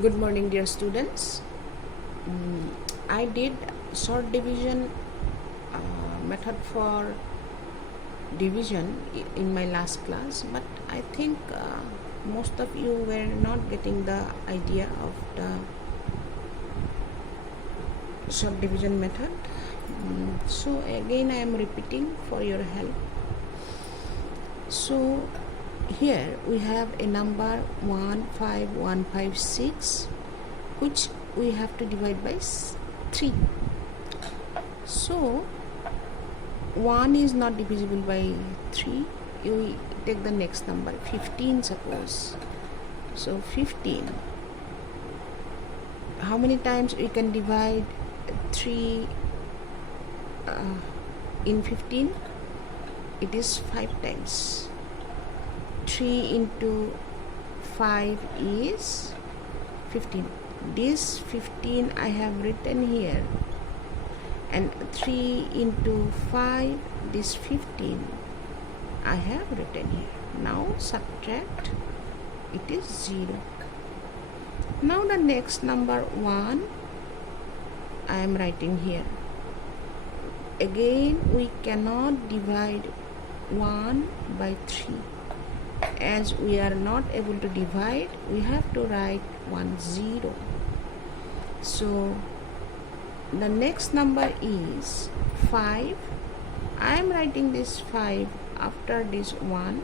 Good morning, dear students. I did short division method for division in my last class, but I think most of you were not getting the idea of the short division method. So again I am repeating for your help. So here we have a number 15156, which we have to divide by 3. So 1 is not divisible by 3. You take the next number 15, suppose. So 15, how many times we can divide 3 in 15? It is 5 times. 3 into 5 is 15. This 15 I have written here, and 3 into 5, this 15 I have written here. Now subtract, it is 0. Now the next number 1 I am writing here. Again we cannot divide 1 by 3. As we are not able to divide, we have to write 1 0. So the next number is 5. I am writing this 5 after this 1.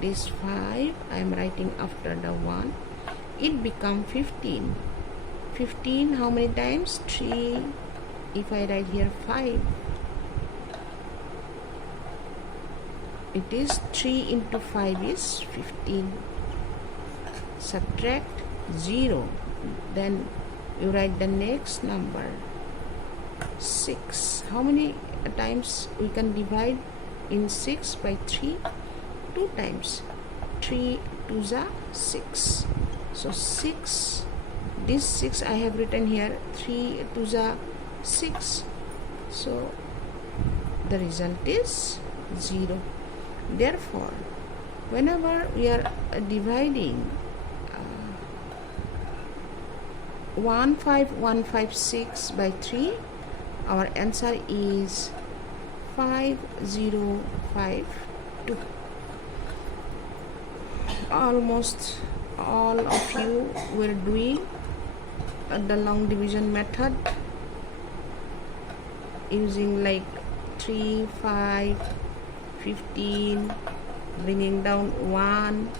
This 5 I am writing after the 1. It become 15. 15 how many times? 3. If I write here 5, it is 3 into 5 is 15. Subtract 0. Then you write the next number 6. How many times we can divide in 6 by 3? 2 times. 3 2 is 6. So 6. This 6 I have written here. 3 2 is 6. So the result is 0. Therefore, whenever we are dividing 15156 by 3, our answer is 5052. Almost all of you were doing the long division method using like 3, 5, 15, bringing down 1.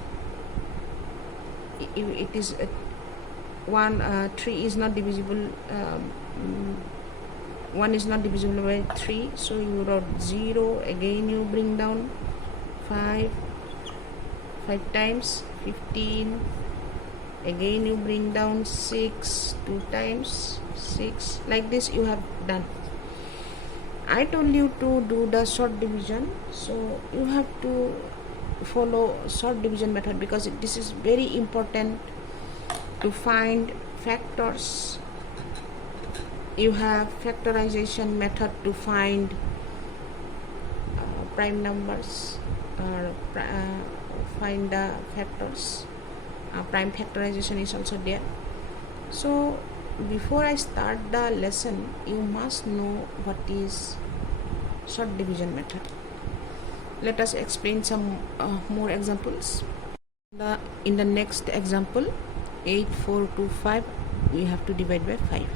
It is 3 is not divisible, 1 is not divisible by 3, so you wrote 0. Again you bring down 5 times. 15, again you bring down 6 2 times. 6, like this you have done. I told you to do the short division, so you have to follow short division method, because this is very important to find factors. You have factorization method to find prime numbers, or find the factors. Prime factorization is also there. So before I start the lesson, you must know what is short division method. Let us explain some more examples. In the next example, 8425, we have to divide by 5.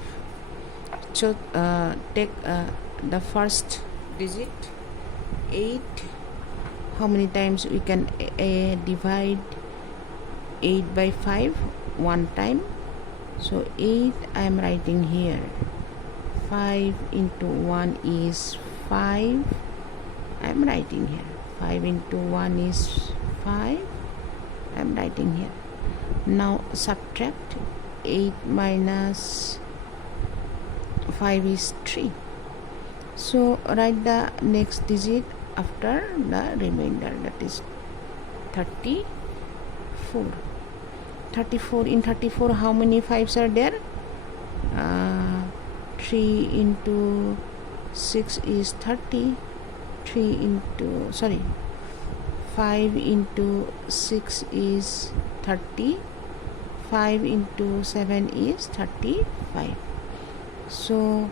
So take the first digit 8. How many times we can divide 8 by 5? 1 time. So 8 I am writing here. 5 into 1 is 5. I am writing here. 5 into 1 is 5. I am writing here. Now subtract. 8 minus 5 is 3. So write the next digit after the remainder, that is 34. 34. In 34 how many 5s are there? 3 into 6 is 30. 5 into 6 is 30. 5 into 7 is 35. So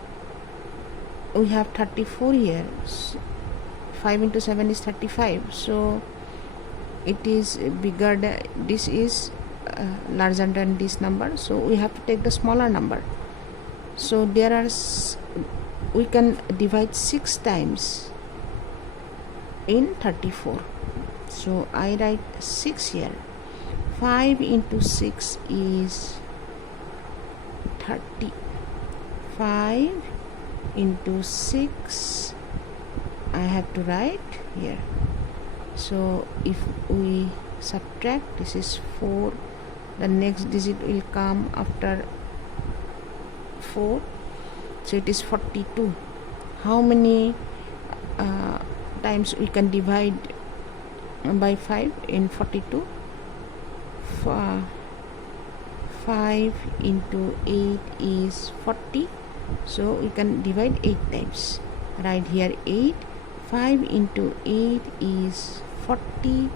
we have 34 here. 5 into 7 is 35. So it is bigger than this is larger than this number. So we have to take the smaller number. So there are we can divide 6 times in 34. So I write 6 here. 5 into 6 is 30. 5 into 6 I have to write here. So if we subtract, this is 4, the next digit will come after 4, so it is 42. How many times we can divide by 5 in 42? 5 into 8 is 40, so we can divide 8 times. Right here 8. 5 into 8 is 40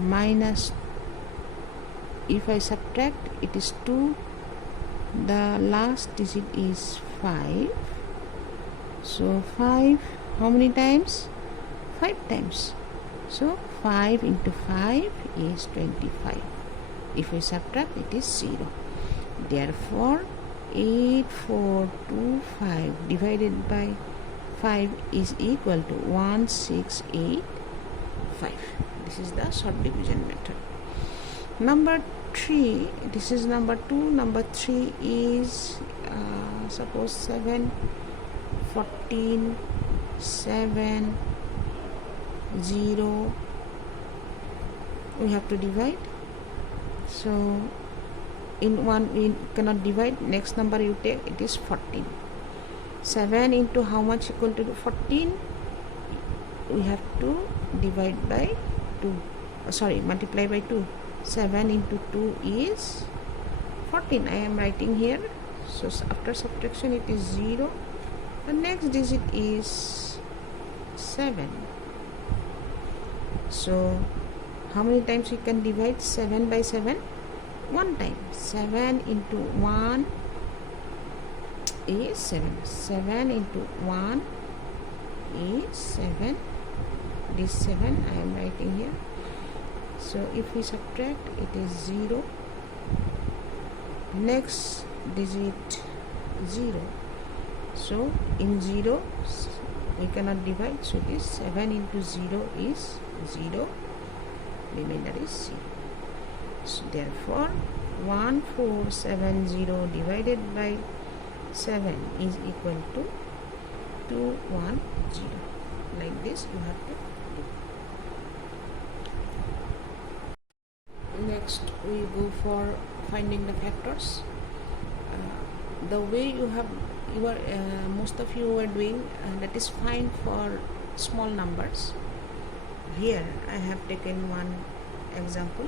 minus, if I subtract, it is 2, the last digit is 5. So 5, how many times? 5 times. So 5 into 5 is 25. If we subtract, it is 0. Therefore 8425 divided by 5 is equal to 1685. This is the subdivision method. Number 3, this is number 2. Number 3 is suppose 7, 14, 7, 0. We have to divide. So in one we cannot divide. Next number you take, it is 14. 7 into how much equal to 14? We have to divide by 2. Multiply by 2. 7 into 2 is 14. I am writing here. So after subtraction it is 0. The next digit is 7. So how many times we can divide 7 by 7? 1 time. 7 into 1 is 7. 7 into 1 is 7. This 7 I am writing here. So if we subtract, it is 0. Next digit 0. So in 0 we cannot divide. So this 7 into 0 is 0. Remainder is 0. So therefore 1470 divided by 7 is equal to 210. Like this you have to do. Next we go for finding the factors. The way most of you were doing, that is fine for small numbers. Here I have taken one example.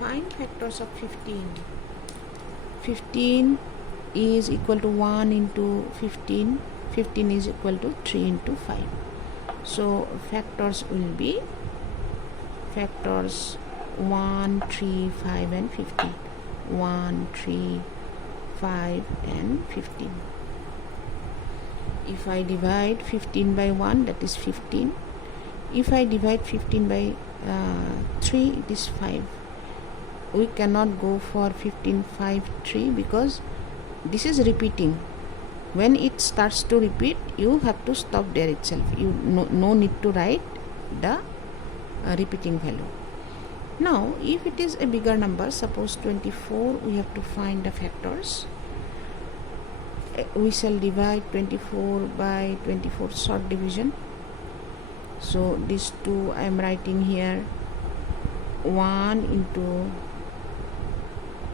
Find factors of 15. 15 is equal to 1 into 15. 15 is equal to 3 into 5. So factors will be factors 1, 3, 5 and 15. 1, 3, 5 and 15. If I divide 15 by 1, that is 15. If I divide 15 by 3, it is 5. We cannot go for 15, 5, 3 because this is repeating. When it starts to repeat, you have to stop there itself. You no need to write the repeating value. Now if it is a bigger number, suppose 24, we have to find the factors. We shall divide 24 by 24 short division. So these two I am writing here. 1 into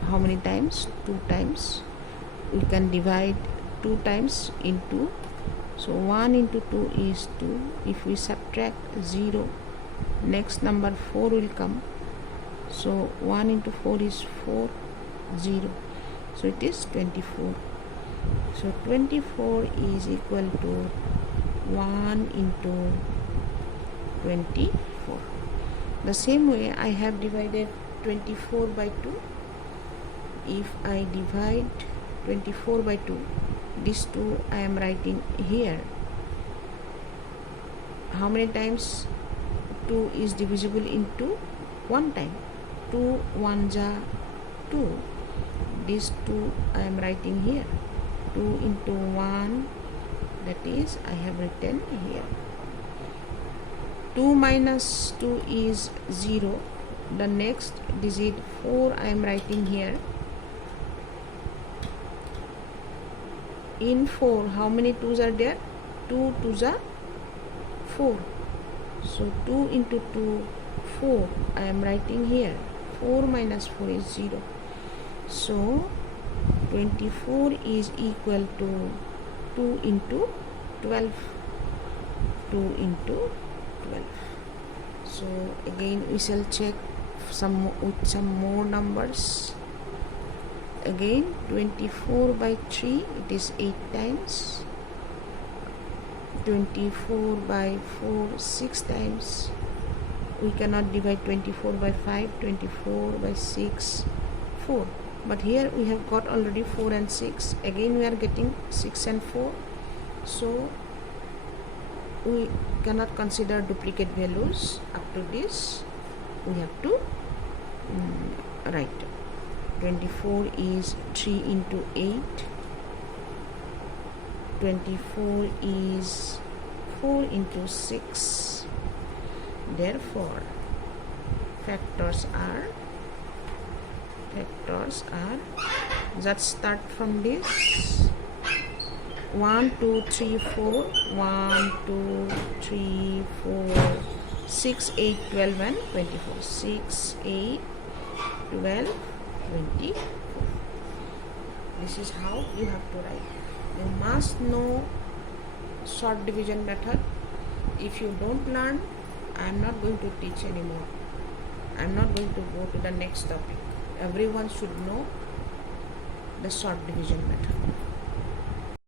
how many times? 2 times. We can divide 2 times into, so 1 into 2 is 2. If we subtract 0, next number 4 will come. So 1 into 4 is 4, 0. So it is 24. So 24 is equal to 1 into 24. The same way I have divided 24 by 2. If I divide 24 by 2, this 2 I am writing here. How many times 2 is divisible into 1 time? 2 1 ja 2. This 2 I am writing here. 2 into 1, that is I have written here. 2 minus 2 is 0. The next digit 4 I am writing here. In 4, how many 2's are there? 2 2's are 4. So 2 into 2, 4 I am writing here. 4 minus 4 is 0. So 24 is equal to 2 into 12. 2 into 12. So again we shall check with some more numbers. Again 24 by 3, it is 8 times. 24 by 4, 6 times. We cannot divide 24 by 5, 24 by 6, 4. But here we have got already 4 and 6. Again we are getting 6 and 4. So we cannot consider duplicate values. Up to this we have to write. 24 is 3 into 8. 24 is 4 into 6. Therefore factors are, let's start from this. 1 2 3 4, 1 2 3 4 6 8 12 and 24. 6 8 12 24. This is how you have to write. You must know short division method. If you don't learn, I am not going to teach anymore. I am not going to go to the next topic. Everyone should know the short division method.